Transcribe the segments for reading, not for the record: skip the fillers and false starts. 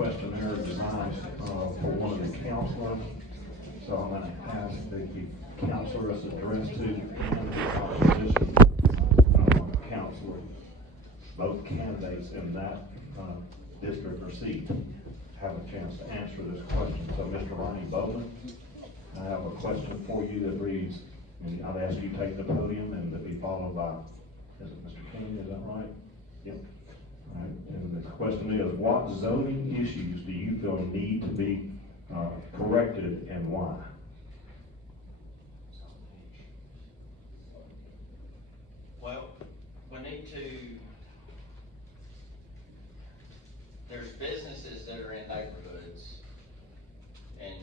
questionnaire designed for one of the counselors. So I'm going to ask the counselor is addressed to our position counselor. Both candidates in that district or seat have a chance to answer this question. So Mr. Ronnie Bowman, I have a question for you that reads, and I'll ask you to take the podium and to be followed by, is it Mr. King, is that right? Yep. All right. And the question is, what zoning issues do you feel need to be corrected and why? Well, we need to, there's businesses that are in neighborhoods and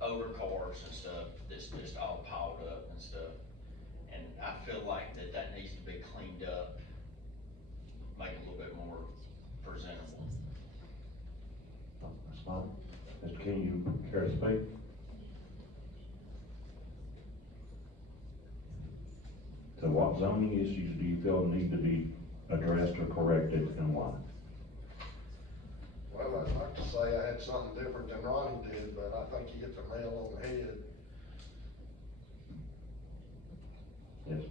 odor cars and stuff that's just all piled up and stuff. And I feel like that needs to be cleaned up, make it a little bit more presentable. That's fine. Mr. King, you care to speak? So what zoning issues do you feel need to be addressed or corrected and why? Well, I'd like to say I had something different than Ronnie did, but I think you hit the nail on the head. Yes,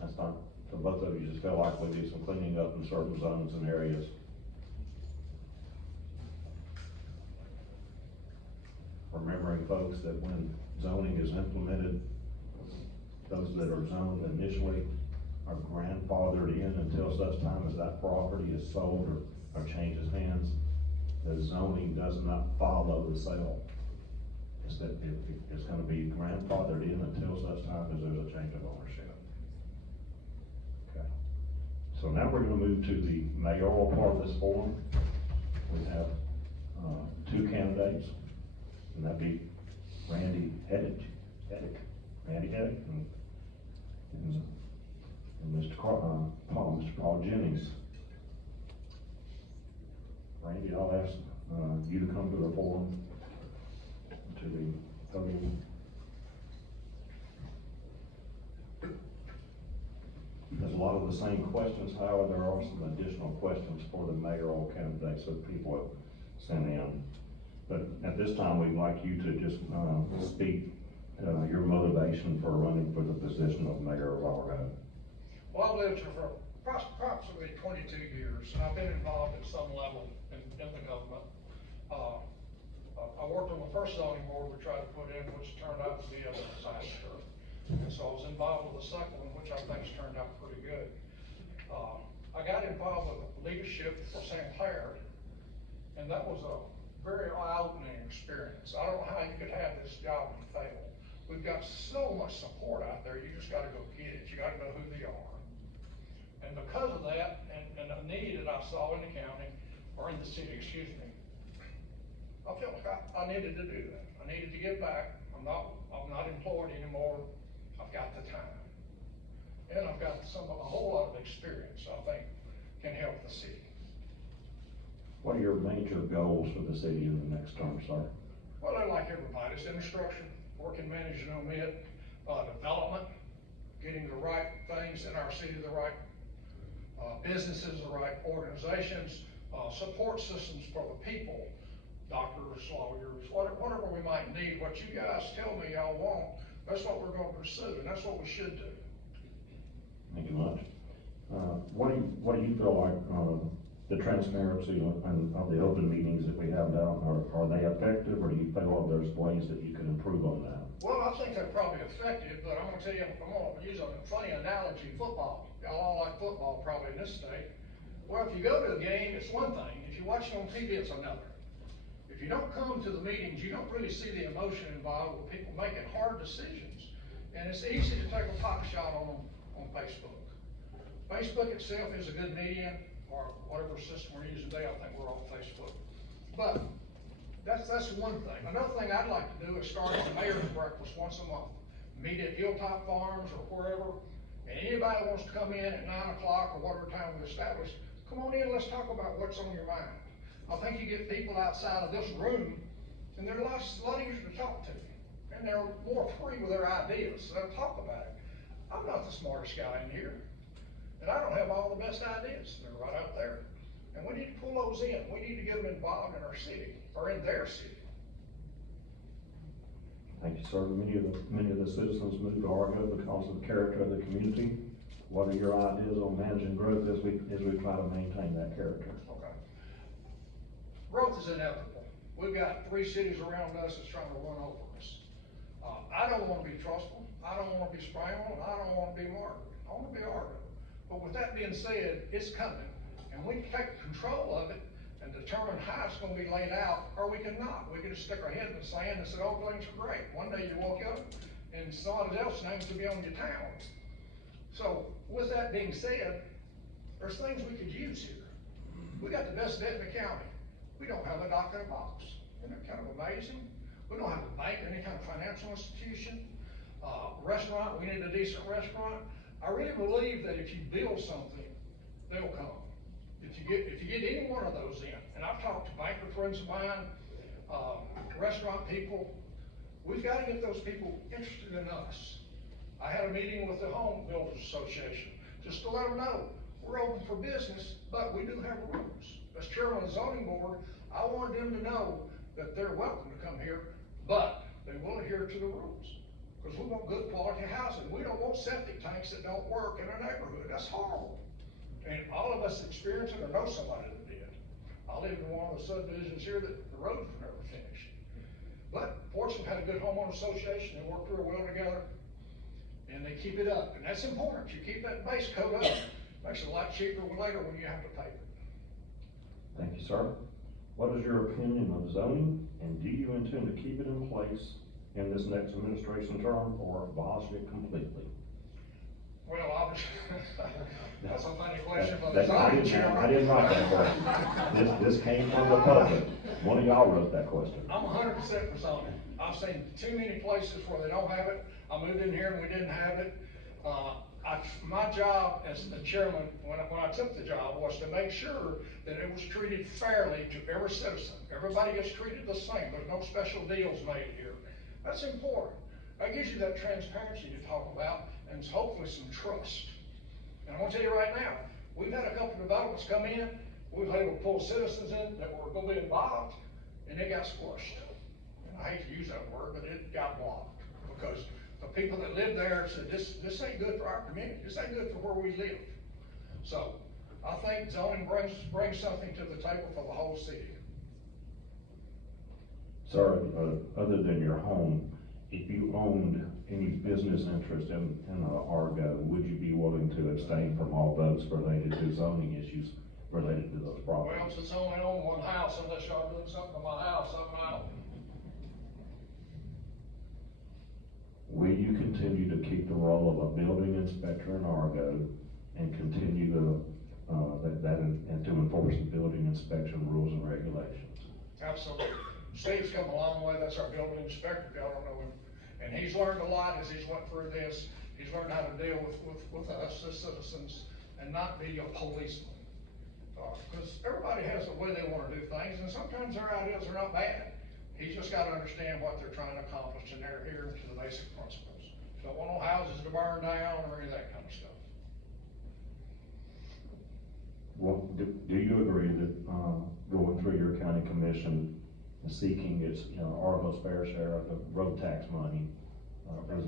that's fine. So both of you just feel like we do some cleaning up in certain zones and areas. Remembering, folks, that when zoning is implemented, those that are zoned initially are grandfathered in until such time as that property is sold or changes hands. The zoning does not follow the sale. It's that it's going to be grandfathered in until such time as there's a change of ownership. Okay. So now we're going to move to the mayoral part of this forum. We have two candidates, and that'd be Randy Heddick, and Mr. Paul Jennings. Randy, I'll ask you to come to the forum, to the podium. There's a lot of the same questions, however, there are some additional questions for the mayoral candidates that people have sent in. But at this time, we'd like you to just speak your motivation for running for the position of mayor of Argo. Well, I've lived here for approximately 22 years, and I've been involved at some level in the government. I worked on the first zoning board we tried to put in, which turned out to be a disaster. And so I was involved with the second one, which I think has turned out pretty good. I got involved with leadership for St. Clair, and that was a very eye-opening experience. I don't know how you could have this job and fail. We've got so much support out there, you just gotta go get it. You gotta know who they are. And because of that, and the need that I saw in the county, or in the city, excuse me, I felt like I needed to do that. I needed to get back. I'm not employed anymore. I've got the time. And I've got a whole lot of experience I think can help the city. What are your major goals for the city in the next term, sir? Well, I like everybody's infrastructure, working, managing, omit, development, getting the right things in our city, the right businesses, the right organizations, support systems for the people, doctors, lawyers, whatever we might need. What you guys tell me y'all want, that's what we're going to pursue, and that's what we should do. Thank you much. What do you feel like the transparency and of the open meetings that we have now, are they effective, or do you feel there's ways that you can improve on that? Well, I think they're probably effective, but I'm gonna tell you, I'm gonna use a funny analogy, football. Y'all all like football probably in this state. Well, if you go to a game, it's one thing. If you watch it on TV, it's another. If you don't come to the meetings, you don't really see the emotion involved with people making hard decisions. And it's easy to take a pot shot on Facebook. Facebook itself is a good medium, or whatever system we're using today. I think we're on Facebook. But that's one thing. Another thing I'd like to do is start a mayor's breakfast once a month. Meet at Hilltop Farms or wherever. And anybody wants to come in at 9 o'clock or whatever time we establish, come on in, let's talk about what's on your mind. I think you get people outside of this room, and they're a lot easier to talk to. And they're more free with their ideas, so they'll talk about it. I'm not the smartest guy in here, and I don't have all the best ideas. They're right out there. And we need to pull those in. We need to get them involved in our city, or in their city. Thank you, sir. Many of the citizens moved to Argo because of the character of the community. What are your ideas on managing growth as we try to maintain that character? Okay. Growth is inevitable. We've got 3 cities around us that's trying to run over us. I don't want to be Trustful. I don't want to be Springle, and I don't want to be Margaret. I want to be Argo. But with that being said, it's coming, and we can take control of it and determine how it's going to be laid out, or we can not. We can just stick our head in the sand and say, oh, things are great. One day you woke up and somebody else's name to be on your town. So with that being said, there's things we could use here. We got the best vet in the county. We don't have a dock in a box. Isn't that kind of amazing? We don't have a bank or any kind of financial institution. Restaurant, we need a decent restaurant. I really believe that if you build something, they'll come. If you get any one of those in, and I've talked to banker friends of mine, restaurant people, we've got to get those people interested in us. I had a meeting with the Home Builders Association, just to let them know, we're open for business, but we do have rules. As chairman of the zoning board, I wanted them to know that they're welcome to come here, but they will adhere to the rules. Because we want good quality housing. We don't want septic tanks that don't work in our neighborhood. That's horrible. And all of us experience it or know somebody that did. I live in one of the subdivisions here that the roads were never finished. But fortunately, had a good homeowner association. They work real well together. And they keep it up. And that's important. You keep that base coat up. Makes it a lot cheaper later when you have to pay it. Thank you, sir. What is your opinion of zoning, and do you intend to keep it in place in this next administration term or abolish it completely? Well, obviously, that's a funny question for the I zoning chairman. didn't write that question. This came from the public. One of y'all wrote that question. I'm 100% for zoning. I've seen too many places where they don't have it. I moved in here and we didn't have it. My job as the chairman, when I took the job, was to make sure that it was treated fairly to every citizen. Everybody gets treated the same. There's no special deals made here. That's important. That gives you that transparency you talk about, and hopefully some trust. And I'm gonna tell you right now, we've had a couple of developments come in, we've been able to pull citizens in that were gonna be involved, and they got squashed. And I hate to use that word, but it got blocked, because the people that live there said, this ain't good for our community, this ain't good for where we live. So, I think zoning brings something to the table for the whole city. Sir, other than your home, if you owned any business interest in Argo, would you be willing to abstain from all votes related to zoning issues related to those properties? Well, since I only own one house, unless y'all doing something to my house, I'm out. Will you continue to keep the role of a building inspector in Argo and continue and to enforce the building inspection rules and regulations? Absolutely. Steve's come a long way. That's our building inspector, if y'all don't know him. And he's learned a lot as he's went through this. He's learned how to deal with us as citizens and not be a policeman. Because everybody has the way they want to do things, and sometimes their ideas are not bad. He's just got to understand what they're trying to accomplish, and they're adhering to the basic principles. Don't want no houses to burn down or any of that kind of stuff. Well, do you agree that going through your county commission, seeking its Argo's fair share of the road tax money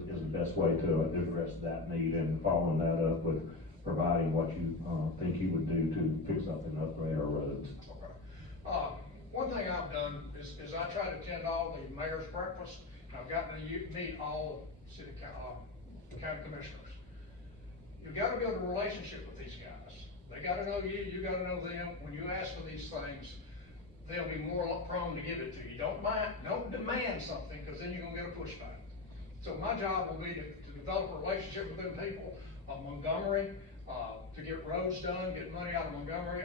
is the best way to address that need, and following that up with providing what you think you would do to fix up and upgrade our roads? Okay. One thing I've done is I try to attend all the mayor's breakfast, and I've gotten to meet all city county commissioners. You've got to build a relationship with these guys. They got to know you, you got to know them. When you ask for these things, they'll be more prone to give it to you. Don't demand something, because then you're gonna get a pushback. So my job will be to develop a relationship with them people of Montgomery, to get roads done, get money out of Montgomery,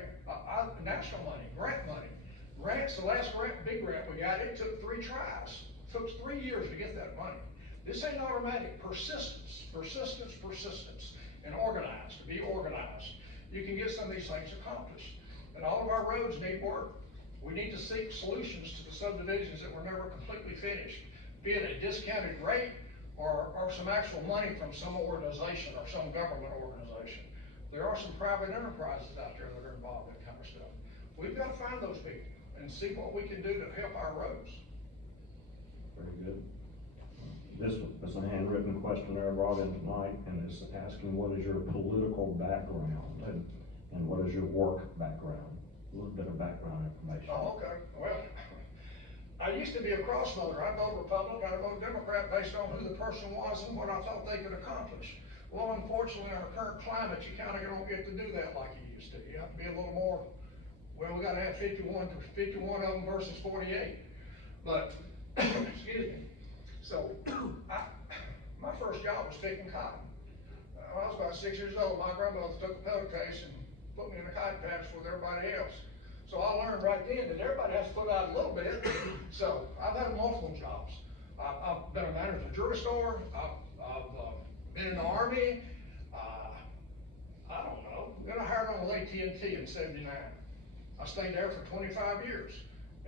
national money, grant money. Grants, the last big grant we got, it took 3 tries. It took 3 years to get that money. This ain't automatic. Persistence, and organized, to be organized. You can get some of these things accomplished. And all of our roads need work. We need to seek solutions to the subdivisions that were never completely finished, be it a discounted rate or some actual money from some organization or some government organization. There are some private enterprises out there that are involved in that kind of stuff. we've gotta find those people and see what we can do to help our roads. Very good. This is a handwritten questionnaire brought in tonight, and it's asking what is your political background and what is your work background? A little bit of background information. Oh, okay, well, I used to be a crossvoter. I'd vote Republican, I'd vote Democrat based on who the person was and what I thought they could accomplish. Well, unfortunately, in our current climate, you kinda don't get to do that like you used to. You have to be a little more, well, we gotta have 51 of them versus 48. But, excuse me, so, my first job was picking cotton. When I was about 6 years old, my grandmother took a pillowcase and put me in the cotton patch with everybody else. So I learned right then that everybody has to put out a little bit. So I've had multiple jobs. I've been a manager at a jewelry store. I've been in the Army. I don't know. Then I hired on with AT&T in '79. I stayed there for 25 years.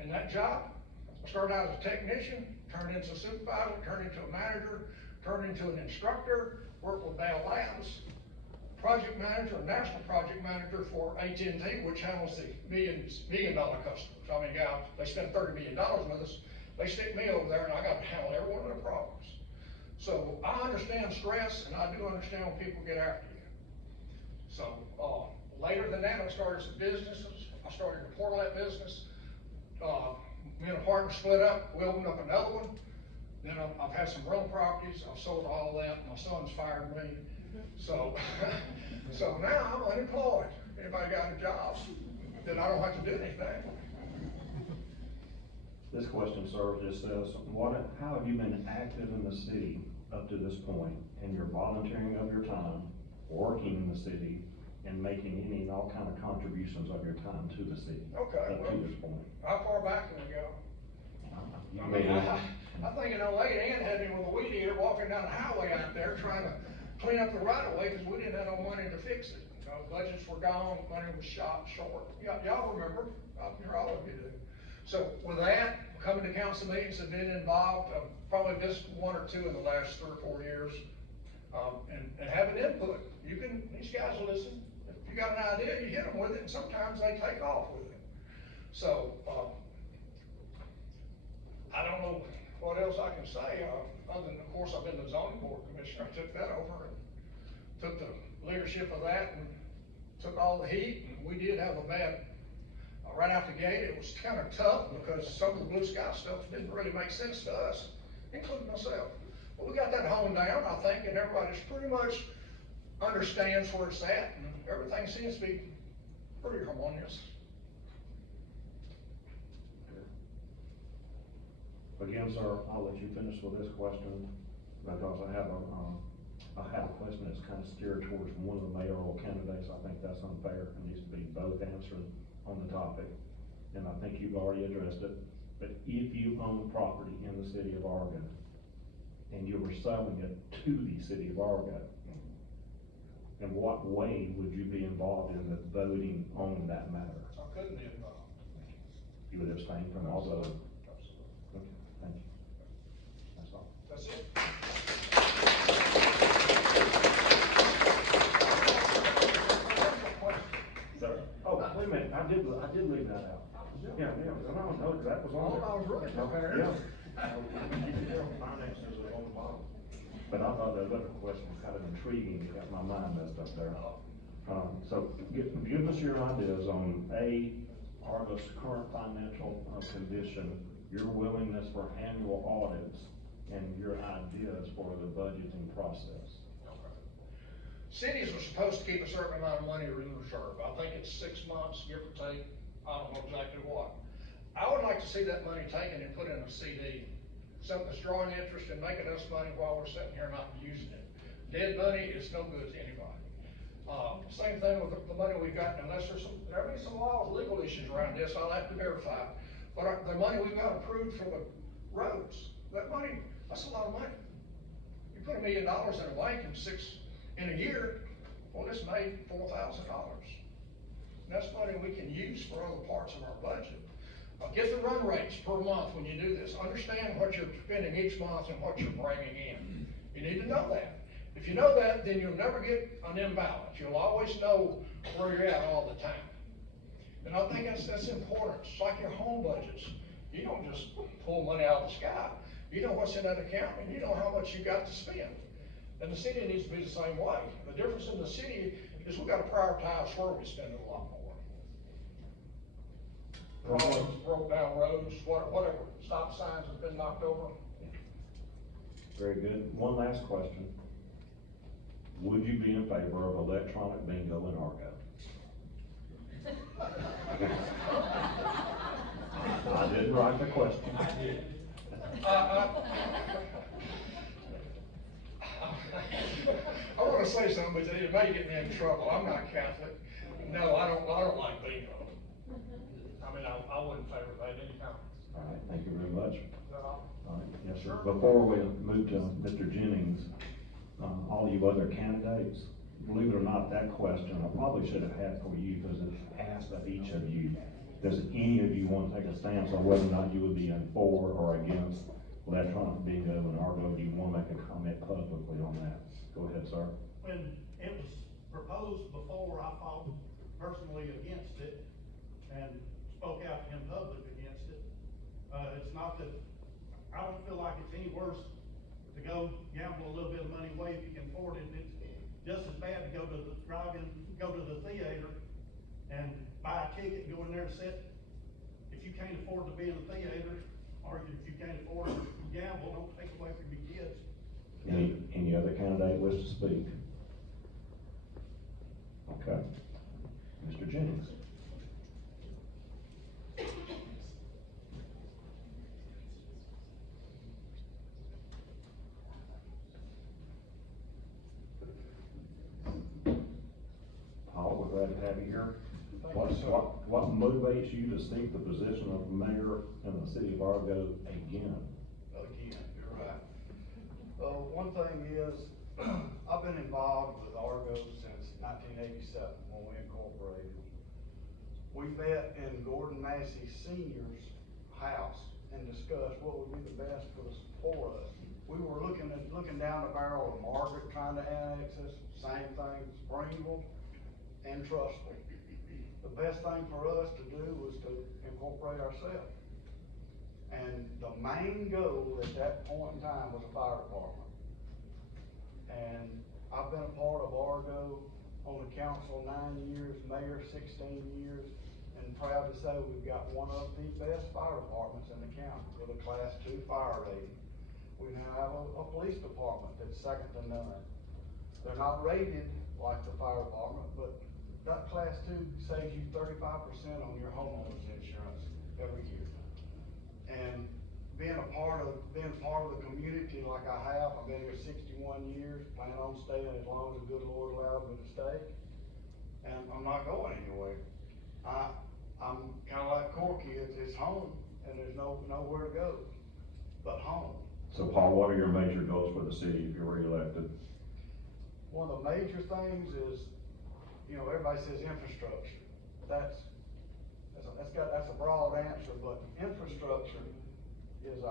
In that job, I started out as a technician, turned into a supervisor, turned into a manager, turned into an instructor, worked with Bell Labs, project manager, national project manager for AT&T, which handles the million dollar customers. I mean, guys, they spend $30 million with us. They stick me over there and I got to handle every one of their problems. So I understand stress and I do understand when people get after you. So, later than that, I started some businesses. I started a Portlet business. Me and a partner split up, we opened up another one. Then I've had some rental properties. I've sold all of that. My son's fired me. So, so now I'm unemployed. Anybody got a job? Then I don't have to do anything. This question, sir, just says, how have you been active in the city up to this point in your volunteering of your time, working in the city, and making any and all kind of contributions of your time to the city? Okay, up well, to this point. how far back can we go? You I may mean, not- I think an old lady Ann had me with a weed eater walking down the highway out there trying to clean up the right of way because we didn't have no money to fix it. Budgets were gone, money was short. Y'all remember, I'm sure all of you do. So with that, coming to council meetings have been involved, probably just one or two in the last 3 or 4 years, and having input. These guys will listen. If you got an idea, you hit them with it, and sometimes they take off with it. So, I don't know what else I can say, other than, of course, I've been the zoning board commissioner. I took that over and took the leadership of that and took all the heat, and we did have a bad, right out the gate, it was kind of tough because some of the blue sky stuff didn't really make sense to us, including myself. But we got that honed down, I think, and everybody's pretty much understands where it's at, and everything seems to be pretty harmonious. Again, sir, I'll let you finish with this question because I have a question that's kind of steered towards one of the mayoral candidates. I think that's unfair. It needs to be both answered on the topic. And I think you've already addressed it. But if you own property in the city of Argo and you were selling it to the city of Argo, in what way would you be involved in the voting on that matter? I couldn't be involved. You would abstain from all voting? Absolutely. Okay, thank you. That's all. That's it. Sir. Oh, wait a minute, I did leave that out. Yeah, no, that was on there. I was really prepared. Yeah. Finances was on the bottom. But I thought that other question was kind of intriguing, it got my mind messed up there. So give us your ideas on Argo's current financial condition, your willingness for annual audits, and your ideas for the budgeting process. Cities are supposed to keep a certain amount of money in reserve. I think it's 6 months, give or take. I don't know exactly what. I would like to see that money taken and put in a CD, something that's drawing interest and making us money while we're sitting here not using it. Dead money is no good to anybody. Same thing with the money we've got, unless there may be some laws, legal issues around this, I'll have to verify. But the money we've got approved for the roads, that money, that's a lot of money. You put $1 million in a bank in a year, well, it's made $4,000. That's money we can use for other parts of our budget. Get the run rates per month when you do this. Understand what you're spending each month and what you're bringing in. You need to know that. If you know that, then you'll never get an imbalance. You'll always know where you're at all the time. And I think that's important. It's like your home budgets. You don't just pull money out of the sky. You know what's in that account and you know how much you got to spend. And the city needs to be the same way. The difference in the city is we gotta prioritize where we spend a lot more. Problems, broke down roads, whatever, stop signs have been knocked over. Very good. One last question. Would you be in favor of electronic bingo in Argo? I didn't write the question. I wanna say something, but it may get me in trouble. I'm not Catholic. No, I don't like bingo. I mean, I wouldn't favor that anytime. All right, thank you very much. No. All right, yes, sir. Before we move to Mr. Jennings, all you other candidates, believe it or not, that question I probably should have had for you because it's asked of each of you. Does any of you want to take a stance on whether or not you would be in for or against electronic bingo in Argo? Do you want to make a comment publicly on that? Go ahead, sir. When it was proposed before, I fought personally against it and spoke out in public against it. It's not that, I don't feel like it's any worse to go gamble a little bit of money away if you can afford it. It's just as bad to go to the drive-in, go to the theater and buy a ticket and go in there and sit. If you can't afford to be in the theater, or if you can't afford to gamble, don't take away from your kids. Any other candidate wish to speak? Okay. Mr. Jennings. Paul, we're glad to have you here. What motivates you to seek the position of mayor in the city of Argo again? Again, you're right. One thing is, I've been involved with Argo since 1987 when we incorporated. We met in Gordon Massey Senior's house and discussed what would be the best for us. We were looking down the barrel of Margaret trying to annex us, same thing, Springville and Trustful. The best thing for us to do was to incorporate ourselves. And the main goal at that point in time was a fire department. And I've been a part of Argo on the council 9 years, mayor 16 years, and proud to say we've got one of the best fire departments in the county with a Class 2 fire rating. We now have a police department that's second to none. They're not rated like the fire department, but that Class 2 saves you 35% on your homeowner's insurance every year. And being part of the community like I have, I've been here 61 years, plan on staying as long as the good Lord allows me to stay. And I'm not going anywhere. I'm kinda like core kids, it's home, and there's nowhere to go but home. So Paul, what are your major goals for the city if you're reelected? One of the major things is, everybody says infrastructure. That's a broad answer, but infrastructure is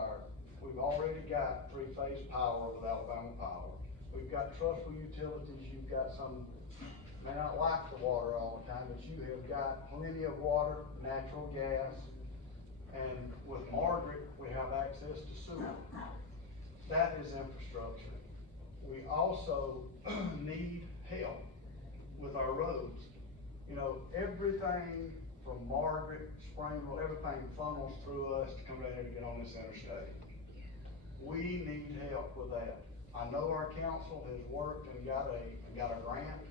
we've already got 3-phase power with Alabama Power. We've got trustful utilities, you've got some, may not like the water all the time, but you have got plenty of water, natural gas, and with Margaret, we have access to sewer. That is infrastructure. We also need help with our roads. Everything from Margaret, Springville, everything funnels through us to come down here to get on this interstate. We need help with that. I know our council has worked and got a grant,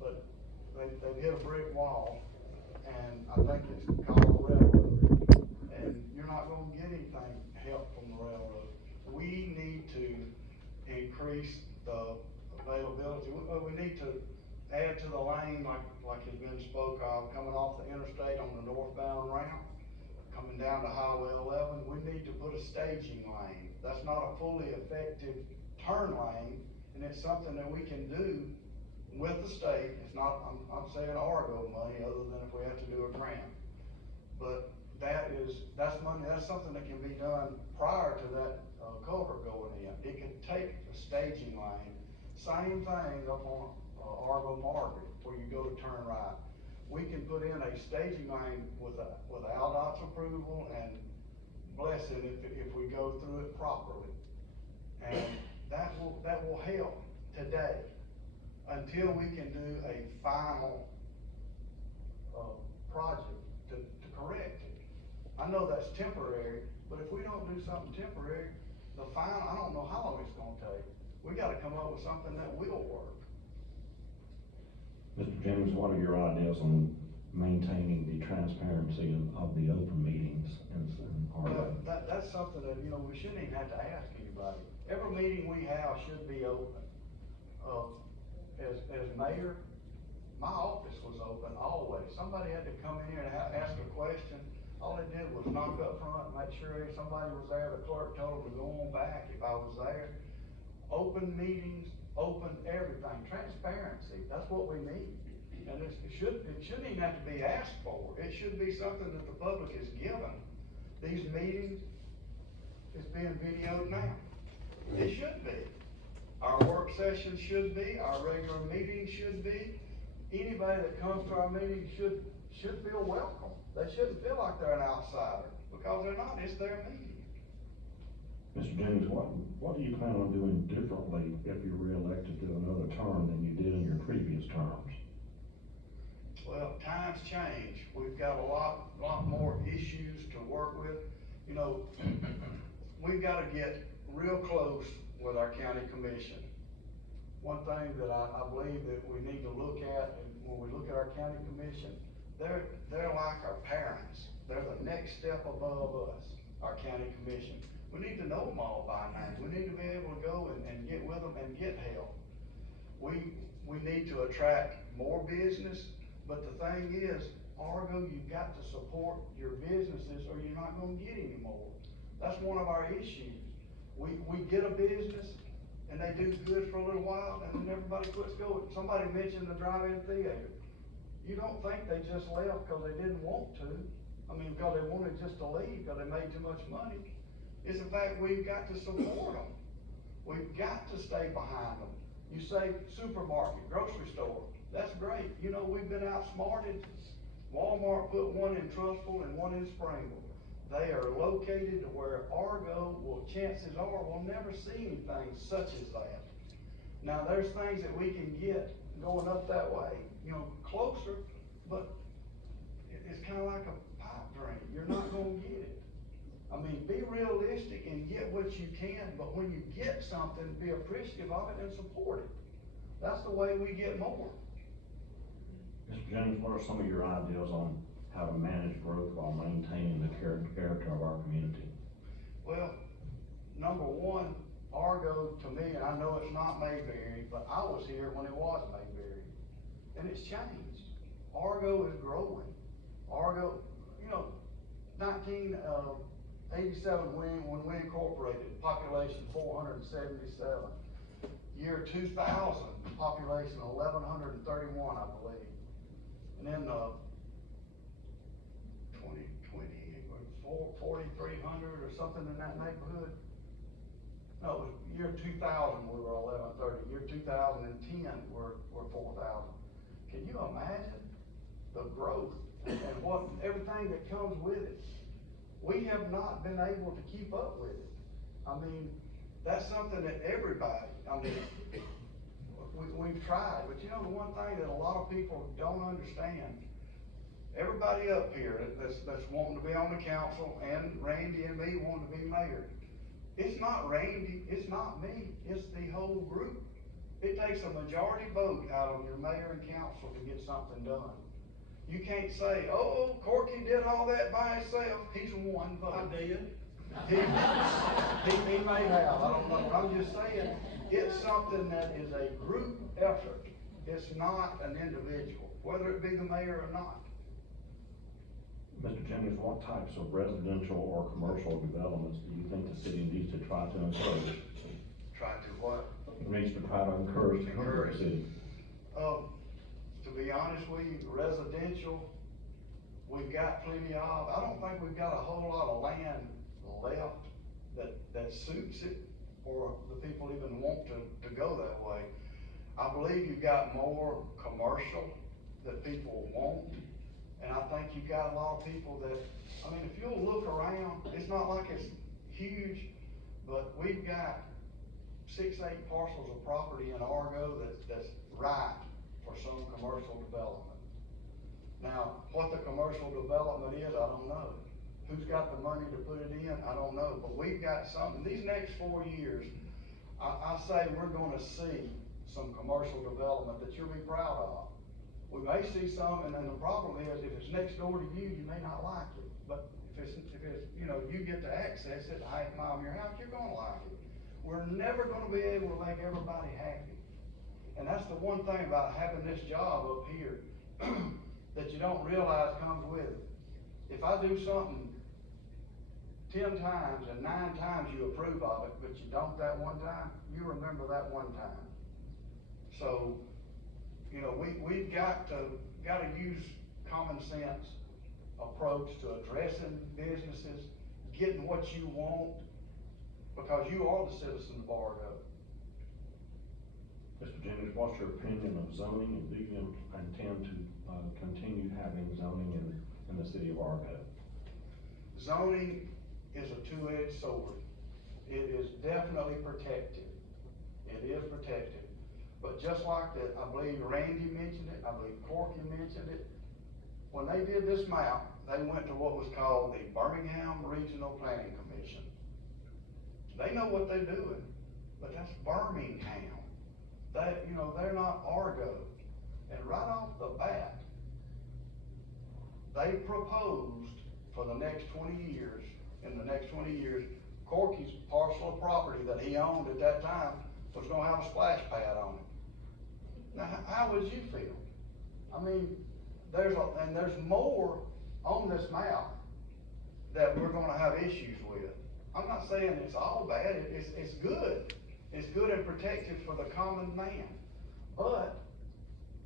but they've hit a brick wall, and I think it's called the railroad. And you're not gonna get anything help from the railroad. We need to increase the availability. We need to add to the lane like has been spoke of, coming off the interstate on the northbound ramp, coming down to Highway 11. We need to put a staging lane. That's not a fully effective turn lane, and it's something that we can do with the state. It's not, I'm saying Argo money, other than if we have to do a grant. But that's money, that's something that can be done prior to that culvert going in. It can take a staging lane. Same thing up on Argo Margaret, where you go to turn right. we can put in a staging lane with ALDOT's approval and blessing if we go through it properly. And that will help today until we can do a final, project to correct it. I know that's temporary, but if we don't do something temporary, the final, I don't know how long it's gonna take. We gotta come up with something that will work. Mr. Jennings, what are your ideas on maintaining the transparency of the open meetings and Well, that's something that, you know, we shouldn't even have to ask anybody. Every meeting we have should be open. As mayor, my office was open always. Somebody had to come in here and ask a question. All they did was knock up front, make sure somebody was there. The clerk told them to go on back if I was there. Open meetings, open everything, transparency, that's what we need. And it shouldn't even have to be asked for. It should be something that the public is given. These meetings is being videoed now. It should be. Our work sessions should be, our regular meetings should be. Anybody that comes to our meeting should feel welcome. They shouldn't feel like they're an outsider, because they're not, it's their meeting. Mr. Jennings, what do you plan on doing differently if you're reelected to another term than you did in your previous terms? Well, times change. We've got a lot more issues to work with. You know, we've gotta get real close with our county commission. One thing that I believe that we need to look at, and when we look at our county commission, they're like our parents. They're the next step above us, our county commission. We need to know them all by name. We need to be able to go and get with them and get help. We need to attract more business, but the thing is, Argo, you've got to support your businesses or you're not gonna get any more. That's one of our issues. We get a business and they do good for a little while and then everybody quits going. Somebody mentioned the drive-in theater. You don't think they just left because they didn't want to. I mean, because they wanted just to leave because they made too much money. It's the fact we've got to support them. We've got to stay behind them. You say supermarket, grocery store, that's great. You know, we've been outsmarted. Walmart put one in Trussville and one in Springville. They are located to where Argo chances are, will never see anything such as that. Now, there's things that we can get going up that way, you know, closer, but it's kind of like a pipe dream. You're not gonna get it. I mean, be realistic and get what you can, but when you get something, be appreciative of it and support it. That's the way we get more. Mr. Jennings, what are some of your ideas on how to manage growth while maintaining the character of our community? Well, number one, Argo to me, and I know it's not Mayberry, but I was here when it was Mayberry, and it's changed. Argo is growing. Argo, you know, 1987 when we incorporated, population 477. Year 2000, population 1,131, I believe. And then 2020, it was 4,300 or something in that neighborhood. No, it was year 2000 we were 1,130. Year 2010 we're 4,000. Can you imagine the growth and what everything that comes with it? We have not been able to keep up with it. I mean, that's something that everybody, I mean, we've tried, but you know, the one thing that a lot of people don't understand, everybody up here that's wanting to be on the council, and Randy and me wanting to be mayor, it's not Randy, it's not me, it's the whole group. It takes a majority vote out of your mayor and council to get something done. You can't say, oh, Corky did all that by himself, he's one vote. I did. He may have, I don't know, but I'm just saying, it's something that is a group effort. It's not an individual, whether it be the mayor or not. Mr. Jennings, what types of residential or commercial developments do you think the city needs to try to encourage? Try to what? Needs to try to encourage the city. To be honest with you, residential, we've got plenty of. I don't think we've got a whole lot of land left that suits it, or the people even want to go that way. I believe you've got more commercial that people want. And I think you got a lot of people that, I mean, if you'll look around, it's not like it's huge, but we've got 6, 8 parcels of property in Argo that's right for some commercial development. Now, what the commercial development is, I don't know. Who's got the money to put it in, I don't know, but we've got something, these next 4 years, I say we're gonna see some commercial development that you'll be proud of. We may see some, and then the problem is, if it's next door to you, you may not like it. But if it's, you know, you get to access it, 1/2 mile from your house, you're gonna like it. We're never gonna be able to make everybody happy. And that's the one thing about having this job up here, that you don't realize comes with it. If I do something 10 times and 9 times you approve of it, but you don't that one time, you remember that one time. So, you know, we've got to use common sense approach to addressing businesses, getting what you want, because you are the citizen of Argo. Mr. Jennings, what's your opinion of zoning, and do you intend to continue having zoning in the city of Argo? Zoning is a two-edged sword. It is definitely protected. It is protected. But just like that, I believe Randy mentioned it, I believe Corky mentioned it, when they did this map, they went to what was called the Birmingham Regional Planning Commission. They know what they're doing, but that's Birmingham. You know, they're not Argo. And right off the bat, they proposed for the next 20 years, in the next 20 years, Corky's parcel of property that he owned at that time was gonna have a splash pad on it. Now, how would you feel? I mean, there's more on this map that we're gonna have issues with. I'm not saying it's all bad, it's good. It's good and protective for the common man. But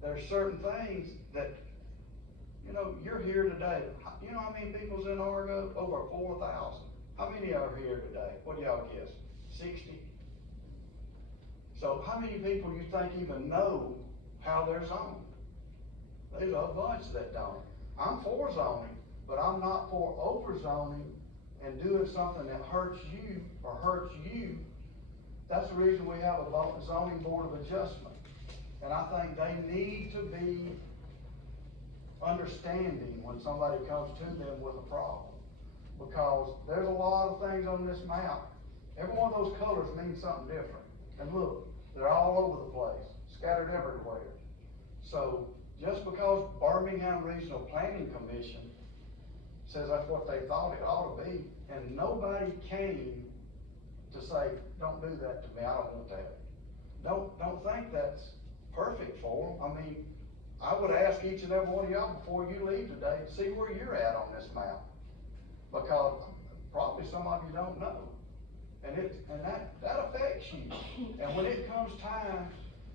there's certain things that, you know, you're here today. You know how many people's in Argo? Over 4,000. How many are here today? What do y'all guess? 60? So how many people you think even know how they're zoned? There's a bunch that don't. I'm for zoning, but I'm not for over-zoning and doing something that hurts you or hurts you. That's the reason we have a zoning board of adjustment. And I think they need to be understanding when somebody comes to them with a problem. Because there's a lot of things on this map. Every one of those colors means something different. And look, they're all over the place, scattered everywhere. So just because Birmingham Regional Planning Commission says that's what they thought it ought to be, and nobody came to say, don't do that to me, I don't want that. Don't think that's perfect for them. I mean, I would ask each and every one of y'all before you leave today, to see where you're at on this map. Because probably some of you don't know. And that affects you. And when it comes time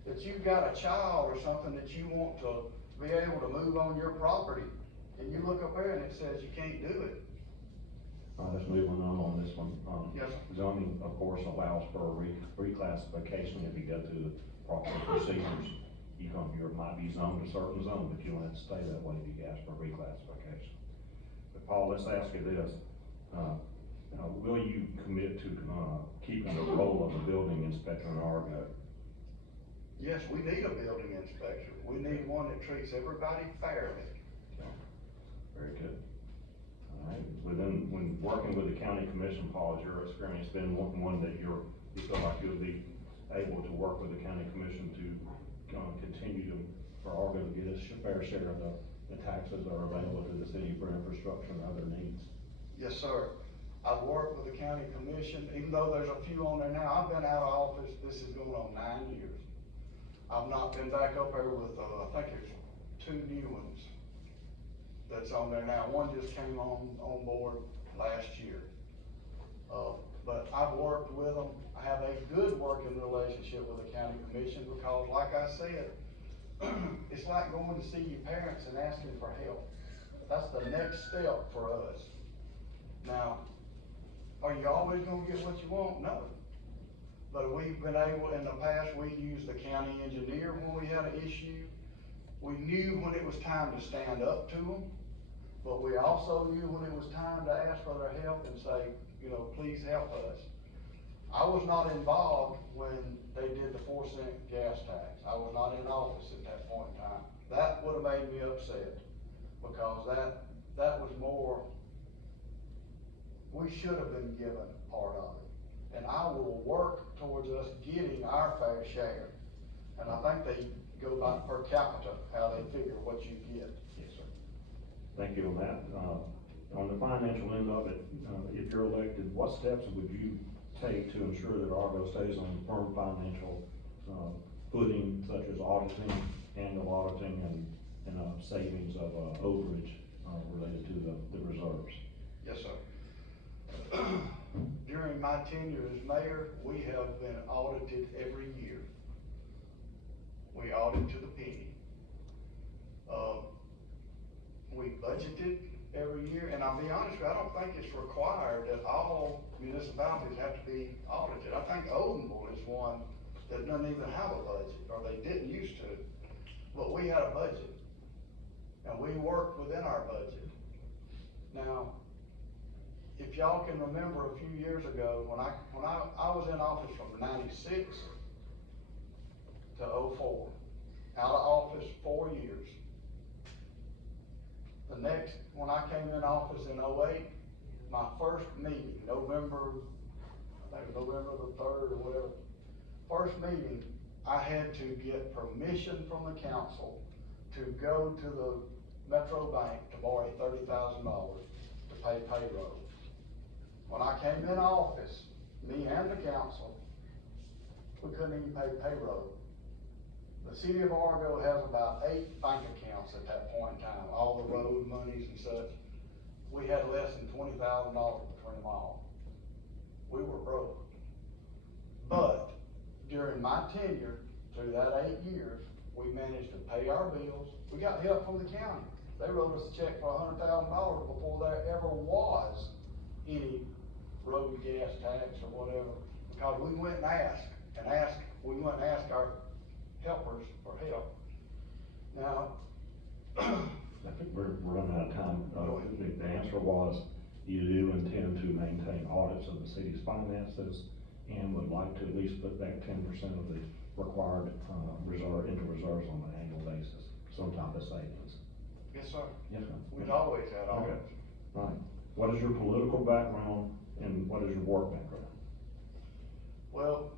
that you've got a child or something that you want to be able to move on your property, and you look up there and it says you can't do it. Let's move on this one. Yes, sir. Zoning, of course, allows for a reclassification if you go through the proper procedures. You might be zoned a certain zone, but you don't have to stay that way if you ask for reclassification. But Paul, let's ask you this. Will you commit to keeping the role of the building inspector in Argo? Yes, we need a building inspector. We need one that treats everybody fairly. Okay. Very good. All right. When working with the county commission, Paul, has your experience been one that you feel like you'll be able to work with the county commission to continue for Argo to get a fair share of the taxes that are available to the city for infrastructure and other needs? Yes, sir. I've worked with the county commission, even though there's a few on there now. I've been out of office, this is going on 9 years. I've not been back up there with, I think there's 2 new ones that's on there now. One just came on board last year. But I've worked with them. I have a good working relationship with the county commission because, like I said, it's like going to see your parents and asking for help. That's the next step for us. Now, are you always gonna get what you want? No. But we've been able, in the past, we've used the county engineer when we had an issue. We knew when it was time to stand up to them, but we also knew when it was time to ask for their help and say, you know, please help us. I was not involved when they did the 4-cent gas tax. I was not in office at that point in time. That would have made me upset, because that was more, we should have been given part of it. And I will work towards us getting our fair share. And I think they go by per capita, how they figure what you get. Yes, sir. Thank you on that. On the financial end of it, if you're elected, what steps would you take to ensure that Argo stays on firm financial footing, such as auditing, annual auditing, and savings of overage related to the reserves? Yes, sir. During my tenure as mayor, we have been audited every year. We audit to the penny. We budgeted every year, and I'll be honest with you, I don't think it's required that all municipalities have to be audited. I think Odenville is one that doesn't even have a budget, or they didn't used to. But we had a budget, and we worked within our budget. Now, if y'all can remember a few years ago, when I was in office from '96 to '04, out of office 4 years. The next, when I came in office in '08, my first meeting, November the 3rd or whatever, first meeting, I had to get permission from the council to go to the Metro Bank to borrow $30,000 to pay payroll. When I came in office, me and the council, we couldn't even pay payroll. The city of Argo has about 8 bank accounts at that point in time, all the road monies and such. We had less than $20,000 between them all. We were broke. But during my tenure, through that 8 years, we managed to pay our bills. We got help from the county. They wrote us a check for $100,000 before there ever was any road gas tax or whatever, because we went and asked our helpers for help. Now, I think we're running out of time. The answer was, you do intend to maintain audits of the city's finances and would like to at least put back 10% of the required reserve into reserves on an annual basis, some type of savings. yes, sir. Yes, sir. We've always had Okay. audits. Right. What is your political background and what is your work background? Well,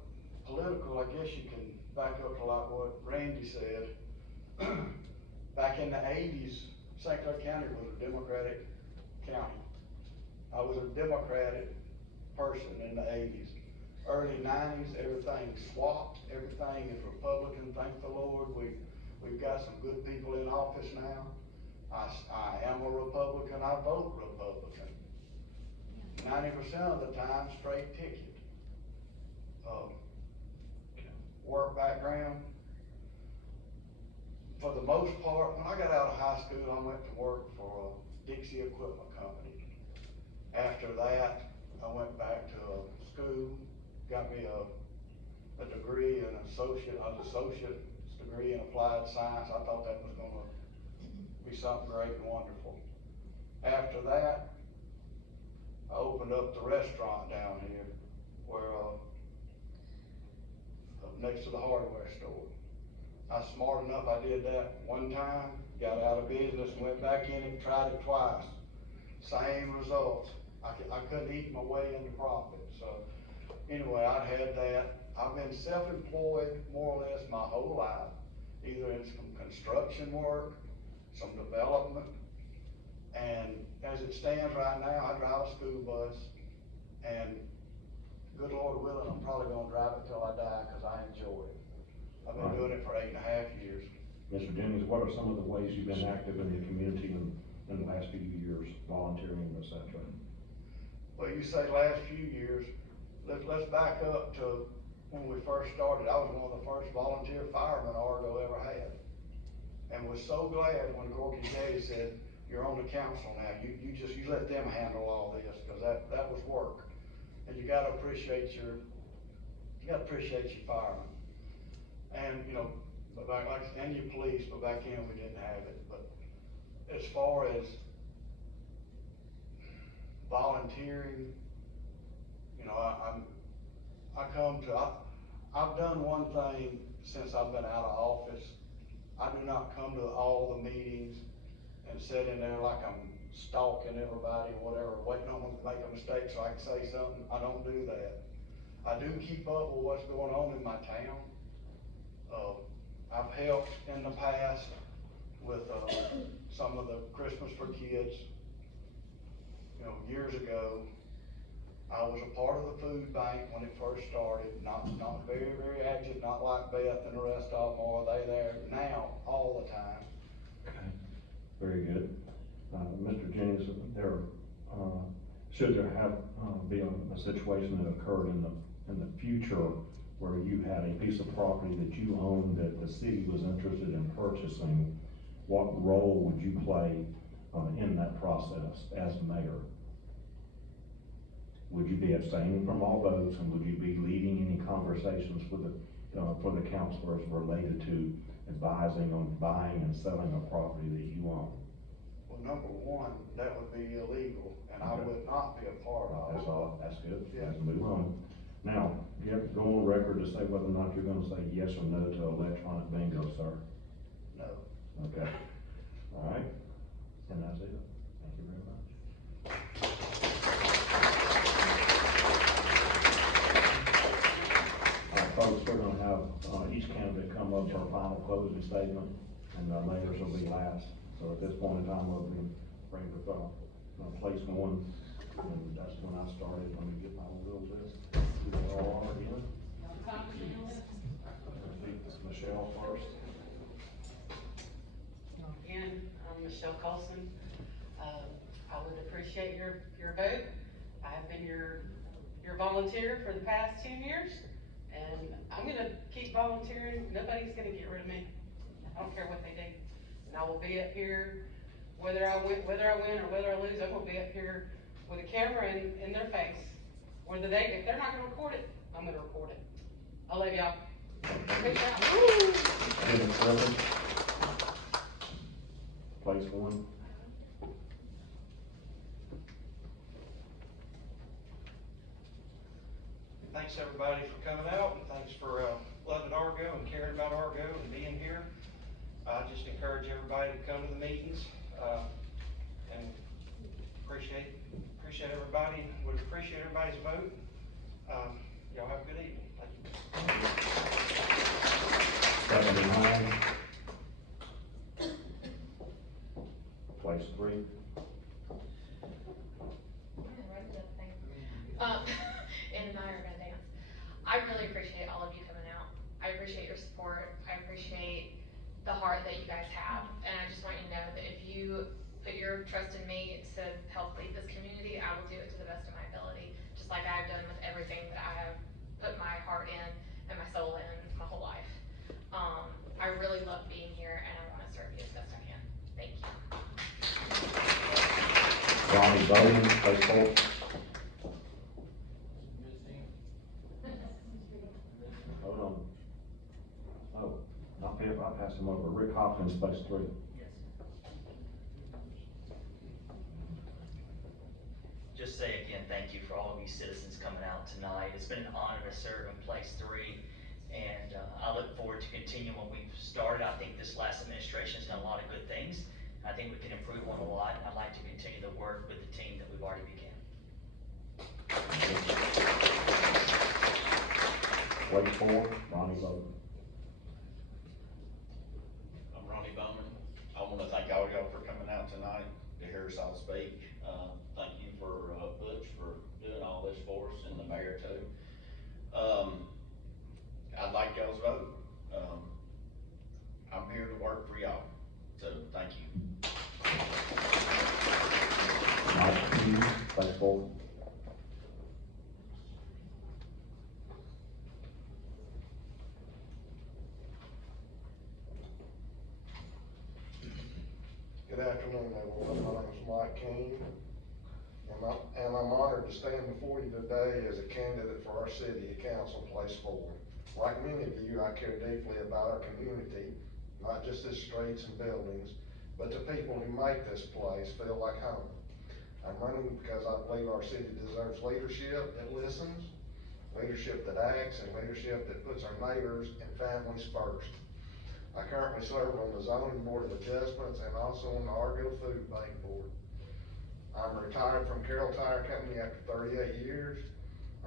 political, I guess you can back up to like what Randy said. Back in the '80s, St. Clair County was a Democratic county. I was a Democratic person in the '80s. Early '90s, everything swapped, everything is Republican, thank the Lord. We've got some good people in office now. I am a Republican, I vote Republican. 90% of the time, straight ticket. Work background, for the most part, when I got out of high school, I went to work for Dixie Equipment Company. After that, I went back to school, got me a degree, an associate's degree in applied science. I thought that was gonna be something great and wonderful. After that, I opened up the restaurant down here, where, next to the hardware store. I was smart enough, I did that one time, got out of business, went back in and tried it twice. Same results. I couldn't eat my way into profit. So anyway, I had that. I've been self-employed more or less my whole life, either in some construction work, some development, and as it stands right now, I drive a school bus, and good Lord willing, I'm probably gonna drive it till I die, because I enjoy it. I've been doing it for 8.5 years. Mr. Jennings, what are some of the ways you've been active in the community in the last few years, volunteering, et cetera? Well, you say last few years, let's back up to when we first started. I was one of the first volunteer firemen Argo ever had. And was so glad when Gorky Gay said, you're on the council now, you let them handle all this, because that was work. And you gotta appreciate your firemen. And, you know, but back, like, and your police, but back then we didn't have it, but as far as volunteering, you know, I've done one thing since I've been out of office. I do not come to all the meetings and sit in there like I'm stalking everybody or whatever, waiting on them to make a mistake so I can say something. I don't do that. I do keep up with what's going on in my town. I've helped in the past with, some of the Christmas for Kids. You know, years ago, I was a part of the food bank when it first started, not very, very active, not like Beth and the rest of them are. They there now, all the time. Okay, very good. Mr. Jennings, should there have, be a situation that occurred in the future where you had a piece of property that you owned that the city was interested in purchasing, what role would you play, in that process as mayor? Would you be abstaining from all votes, and would you be leading any conversations with for the councilors related to advising on buying and selling a property that you own? Well, number one, that would be illegal, and I Okay. would not be a part of it. That's all, that's good, Yeah. let's move on. Now, you have to go on record to say whether or not you're gonna say yes or no to electronic bingo, sir. No. Okay, all right, and that's it, thank you very much. Folks, we're gonna have, each candidate come up for a final closing statement, and the mayor's will be last. So at this point in time, we'll bring the, place one, and that's when I started. Let me get my little list. Who they all are again. Michelle first. Again, I'm Michelle Colson. I would appreciate your vote. I have been your volunteer for the past 10 years, and I'm gonna keep volunteering. Nobody's gonna get rid of me. I don't care what they do. And I will be up here, whether I win or whether I lose, I'm gonna be up here with a camera in their face. If they're not gonna record it, I'm gonna record it. I love y'all. Good job. Dennis Griffin. Place one. Thanks everybody for coming out, and thanks for loving Argo and caring about Argo and being here. I just encourage everybody to come to the meetings, and appreciate everybody, would appreciate everybody's vote. Y'all have a good evening. Thank you. Stephanie Hine. Place three. And I are gonna dance. I really appreciate all of you coming out. I appreciate your support. I appreciate the heart that you guys have. And I just want you to know that if you put your trust in me to help lead this community, I will do it to the best of my ability, just like I've done with everything that I have put my heart in and my soul in my whole life. I really love being here, and I want to serve you as best I can. Thank you. Ronnie Bowman, place four. Hold on. Oh, not here, I passed him over. Rick Hopkins, place three. Just say again, thank you for all of you citizens coming out tonight. It's been an honor to serve in place three, and I look forward to continuing what we've started. I think this last administration has done a lot of good things. I think we can improve on a lot, and I'd like to continue to work with the team that we've already began. Place four, Ronnie Bowman. I'm Ronnie Bowman. I wanna thank all y'all for coming out tonight to hear us all speak. Thank you for, Butch for doing all this for us, and the mayor too. I'd like y'all's vote. I'm here to work for y'all, so thank you. Mike Hughes, place four. Good afternoon, everyone. My name is Mike King, and I'm honored to stand before you today as a candidate for our city council, place four. Like many of you, I care deeply about our community, not just its streets and buildings, but the people who make this place feel like home. I'm running because I believe our city deserves leadership that listens, leadership that acts, and leadership that puts our neighbors and families first. I currently serve on the Zoning Board of Adjustments and also on the Argo Food Bank Board. I'm retired from Carroll Tire Company after 38 years.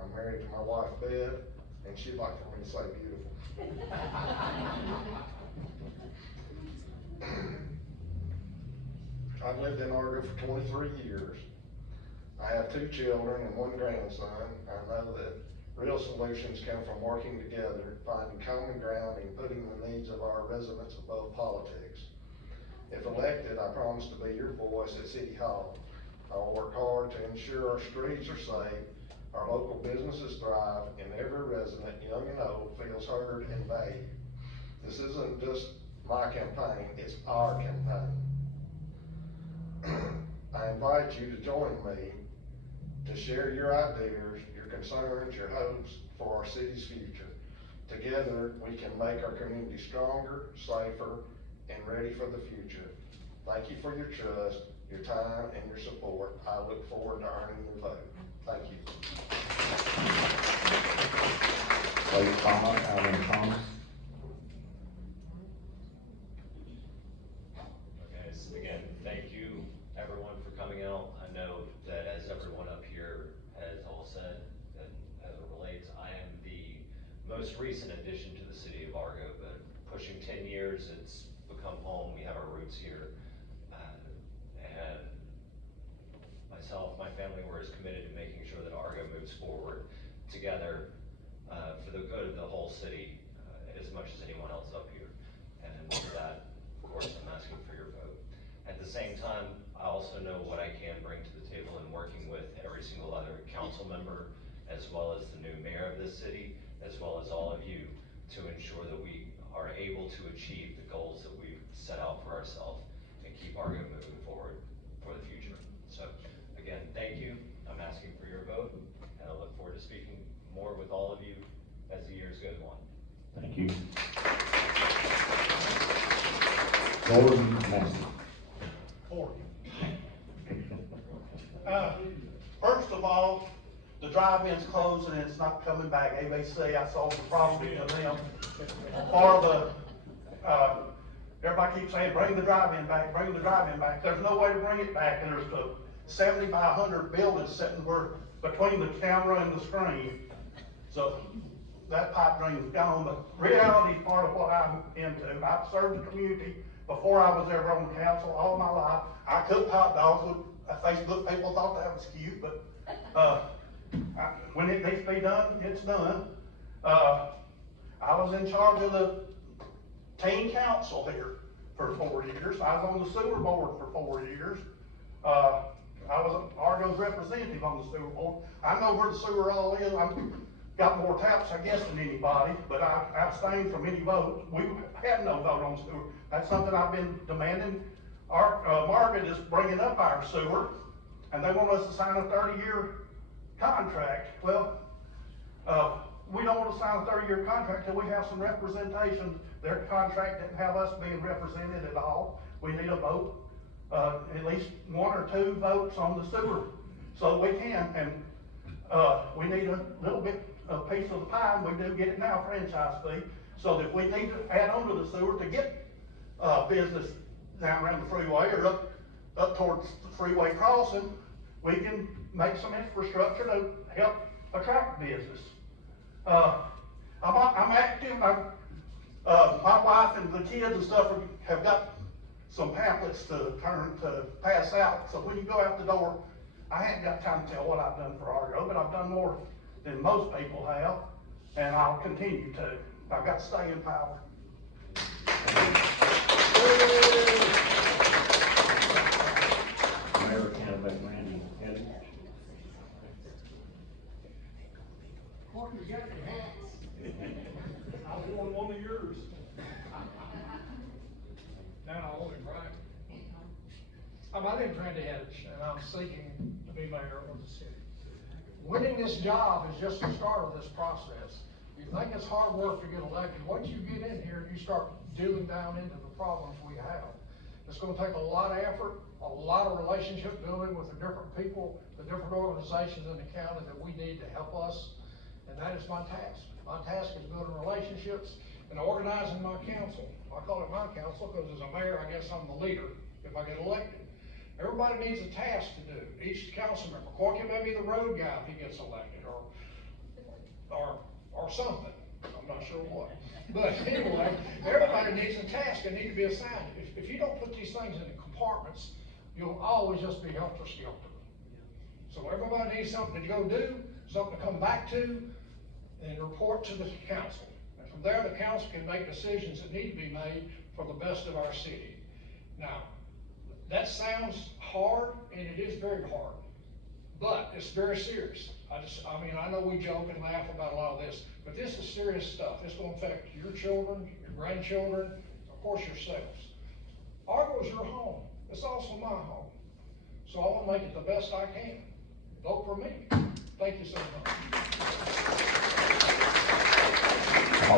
I'm married to my wife, Beth, and she'd like for me to say beautiful. I've lived in Argo for 23 years. I have 2 children and 1 grandson. I know that real solutions come from working together, finding common ground, and putting the needs of our residents above politics. If elected, I promise to be your voice at City Hall. I will work hard to ensure our streets are safe, our local businesses thrive, and every resident, young and old, feels heard and valued. This isn't just my campaign, it's our campaign. I invite you to join me to share your ideas, your concerns, your hopes for our city's future. Together, we can make our community stronger, safer, and ready for the future. Thank you for your trust, your time, and your support. I look forward to earning your vote. Thank you. Lady Thomas, Alan Thomas. Okay, so again, thank you everyone for coming out. I know that as everyone up here has all said, and as it relates, I am the most recent addition to the city of Argo, but pushing 10 years, it's become home. We have our roots here. And myself, my family, were as committed to making sure that Argo moves forward together for the good of the whole city as much as anyone else up here. And for that, of course, I'm asking for your vote. At the same time, I also know what I can bring to the table in working with every single other council member, as well as the new mayor of this city, as well as all of you, to ensure that we are able to achieve the goals that we've set out for ourselves and keep Argo moving forward for the future. So again, thank you. I'm asking for your vote, and I look forward to speaking more with all of you as the years go on. Thank you. Gordon Massey. First of all, the drive-in's closed and it's not coming back. ABC, I sold the property to them. For the, everybody keeps saying, bring the drive-in back, bring the drive-in back. There's no way to bring it back, and there's a 70 by 100 building sitting between the camera and the screen. So that pipe dream's gone, but reality is part of what I'm into. I've served the community before I was ever on the council all my life. I cooked hot dogs with Facebook. People thought that was cute, but when it needs to be done, it's done. I was in charge of the teen council here for 4 years. I was on the sewer board for 4 years. I was Argo's representative on the sewer board. I know where the sewer all is. I've got more taps, I guess, than anybody, but I abstained from any vote. We had no vote on sewer. That's something I've been demanding. Margaret is bringing up our sewer, and they want us to sign a 30-year contract. Well, we don't want to sign a 30-year contract till we have some representation. Their contract didn't have us being represented at all. We need a vote, at least 1 or 2 votes on the sewer, so we can, and we need a little bit, a piece of the pie, and we do get it now, franchise fee, so that if we need to add on to the sewer to get business down around the freeway or up towards the freeway crossing, we can make some infrastructure to help attract business. I'm active. My wife and the kids and stuff have got some pamphlets to pass out. So when you go out the door, I haven't got time to tell what I've done for Argo, but I've done more than most people have, and I'll continue to. I've got staying power. Mayoral Candidate Randy Eddie. Mark, you got your hats. I wore one of yours. Now, only right. My name's Randy Hedge, and I'm seeking to be mayor of the city. Winning this job is just the start of this process. You think it's hard work to get elected. Once you get in here, you start drilling down into the problems we have. It's gonna take a lot of effort, a lot of relationship building with the different people, the different organizations in the county that we need to help us, and that is my task. My task is building relationships and organizing my council. I call it my council because as a mayor, I guess I'm the leader if I get elected. Everybody needs a task to do. Each council member, Corky may be the road guy if he gets elected, or something. I'm not sure what. But anyway, everybody needs a task and need to be assigned. If you don't put these things into compartments, you'll always just be helter-skelter. So everybody needs something to go do, something to come back to, and report to the council. And from there, the council can make decisions that need to be made for the best of our city. Now, that sounds hard, and it is very hard, but it's very serious. I know we joke and laugh about a lot of this, but this is serious stuff. It's gonna affect your children, your grandchildren, of course yourselves. Argo is your home. It's also my home. So I wanna make it the best I can. Vote for me. Thank you so much. I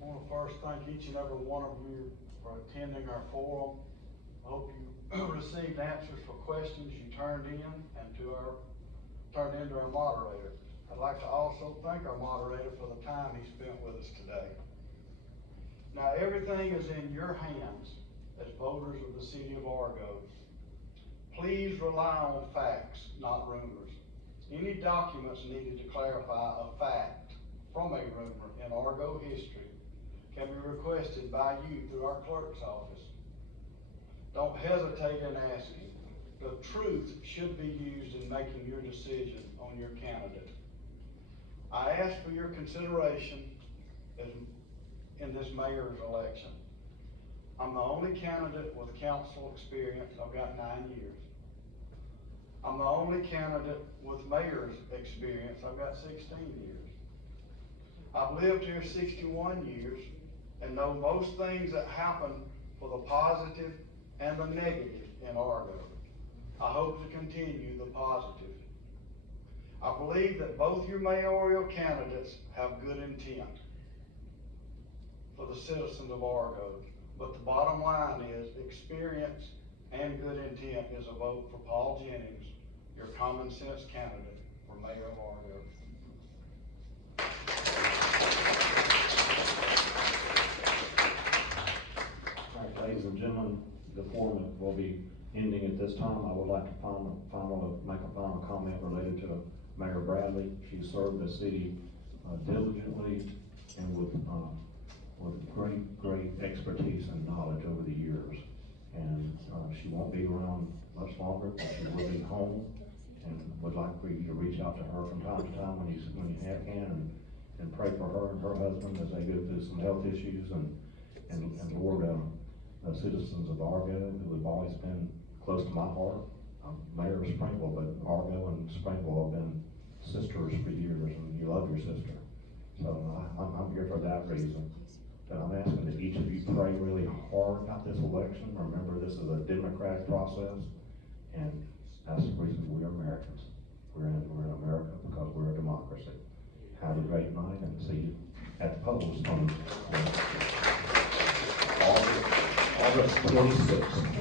want to first thank each and every one of you for attending our forum. I hope you received answers for questions you turned in and turned into our moderator. I'd like to also thank our moderator for the time he spent with us today. Now, everything is in your hands as voters of the city of Argo. Please rely on facts, not rumors. Any documents needed to clarify a fact from a rumor in Argo history can be requested by you through our clerk's office. Don't hesitate in asking. The truth should be used in making your decision on your candidate. I ask for your consideration in this mayor's election. I'm the only candidate with council experience. I've got 9 years. I'm the only candidate with mayor's experience. I've got 16 years. I've lived here 61 years and know most things that happen for the positive and the negative in Argo. I hope to continue the positive. I believe that both your mayoral candidates have good intent for the citizens of Argo, but the bottom line is experience and good intent is a vote for Paul Jennings, your common sense candidate for mayor of Argo. All right, ladies and gentlemen, the forum will be ending at this time. I would like to make a final comment related to Mayor Bradley. She served the city diligently and with great expertise and knowledge over the years. And she won't be around much longer, but she will be home, and would like for you to reach out to her from time to time when you can, and pray for her and her husband as they go through some health issues, and Lord, the citizens of Argo, who have always been close to my heart. I'm Mayor of Springville, but Argo and Springville have been sisters for years, and you love your sister. So I'm here for that reason. But I'm asking that each of you pray really hard about this election. Remember, this is a democratic process, and that's the reason we're Americans. We're in America because we're a democracy. Have a great night, and see you at the polls on August 26th.